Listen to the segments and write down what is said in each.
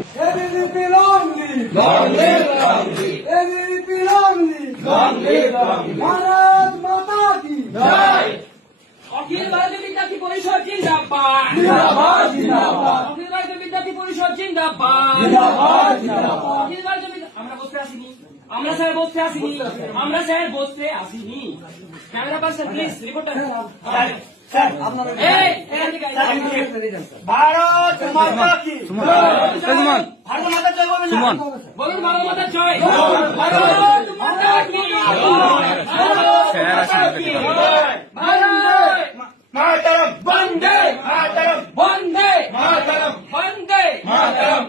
ABVP long live! Long live, long live! ABVP long live! Long live, long live! Bharat माता की जय! অখিল ভারতীয় বিদ্যার্থী পরিষদ জিন্দাবাদ! जिंदाबाद जिंदाबाद! অখিল ভারতীয় বিদ্যার্থী পরিষদ জিন্দাবাদ! जिंदाबाद जिंदाबाद! অখিল ভারতীয় আমরা বসতে আসিনি, আমরা স্যার বসতে আসিনি, আমরা স্যার বসতে আসিনি। Camera person please reporter sir আপনারা भारत माता की সুমন भारत माता जय बोलो সুমন বলুন ভারত মাতা জয়! ভারত মাতা কি मातरम বন্দে मातरम বন্দে मातरम বন্দে मातरम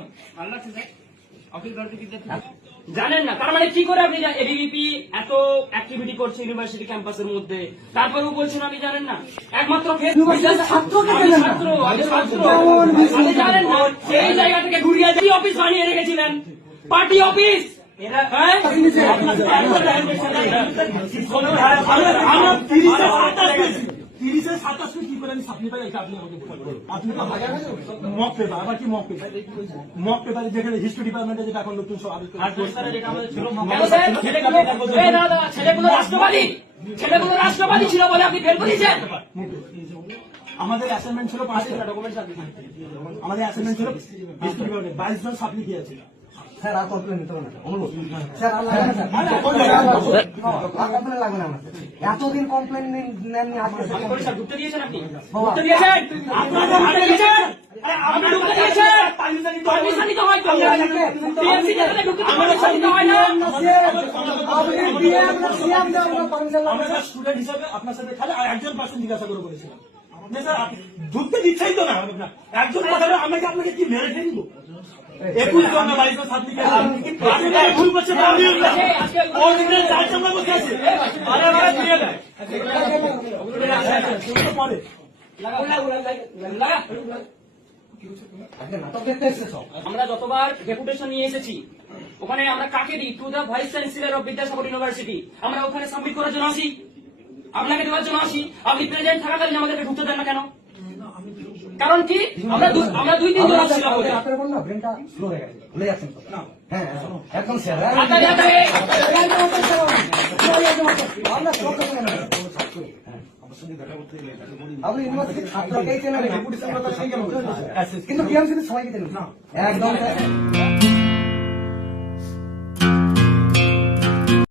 অখিল ভারতীয় বিদ্যার্থী জানেন না, তার মানে কি করে আপনি এবিভিপি এত অ্যাক্টিভিটি করছে ইউনিভার্সিটি ক্যাম্পাসের মধ্যে, তারপরেও বলছেন আপনি জানেন না? একমাত্র আপনি জানেন না, সেই জায়গা থেকে ঘুরিয়ে যে অফিস বানিয়ে রেখেছিলেন, পার্টি অফিস। কি করে আমি সাপ্লি পাই, আপনি আমাকে আপনি মক পেপার, আবার কি মক পেপার? মক পেপারে যেখানে হিস্ট্রি ডিপার্টমেন্টে যেটা এখন নতুন সব ছেলেগুলো রাষ্ট্রবাদী, ছেলেগুলো রাষ্ট্রবাদী ছিল বলে আপনি ফেল করেছেন। আমাদের অ্যাসাইনমেন্ট ছিল 5টা ডকুমেন্ট, আমাদের অ্যাসাইনমেন্ট ছিল হিস্ট্রি ডিপার্টমেন্ট 22 জন সাপ্লি দিয়েছে। স্যার আর কমপ্লেন নিতে হবে না, অনুরোধ স্যার আর লাগবে না, স্যার কমপ্লেন লাগবে না। এতদিন কমপ্লেন নেননি, আজকে পরীক্ষা ঢুকতে দিয়েছেন আপনি? ঢুকতে দিয়েছেন? আপনারা ঢুকতে দিয়েছেন? আপনি ঢুকতে দিয়েছেন? পারমিশন নিতে হয় তো। টিএমসি তে ঢুকতে পারমিশন নিতে হয় না? আমরা স্টুডেন্ট হিসাবে আপনার সাথে খালি একজন পার্সন জিজ্ঞাসা করে বলেছিলাম না স্যার, ঢুকতে দিচ্ছেই তো না একজন কথা, আমরা কি আপনাকে কি মেরে ফেলব? 21 জন না 22 জন ছাত্রী ভুল করছে, পরে আমরা যতবার ডেপুটেশন নিয়ে এসেছি ওখানে আমরা কাকে দিই? To the vice chancellor of Vidyasagar university. আমরা ওখানে সাবমিট করার জন্য আসি, আপনাকে দেওয়ার জন্য আসি। আপনি প্রেজেন্ট থাকাকালীন আমাদেরকে ঢুকতে দেন না কেন? কারণ কি? আমরা 2-3 জন আসছিলাম বলে। আপনার কোন না ব্রেনটা স্লো হয়ে গেছে, ভুলে যাচ্ছেন তো। হ্যাঁ একদম স্যার হাতায় হাতায় আমরা স্লো করতে না, আপনি ইউনিভার্সিটি ছাত্রকেই চেনেন, কিন্তু টিএমসি সবাইকে চেনেন একদম।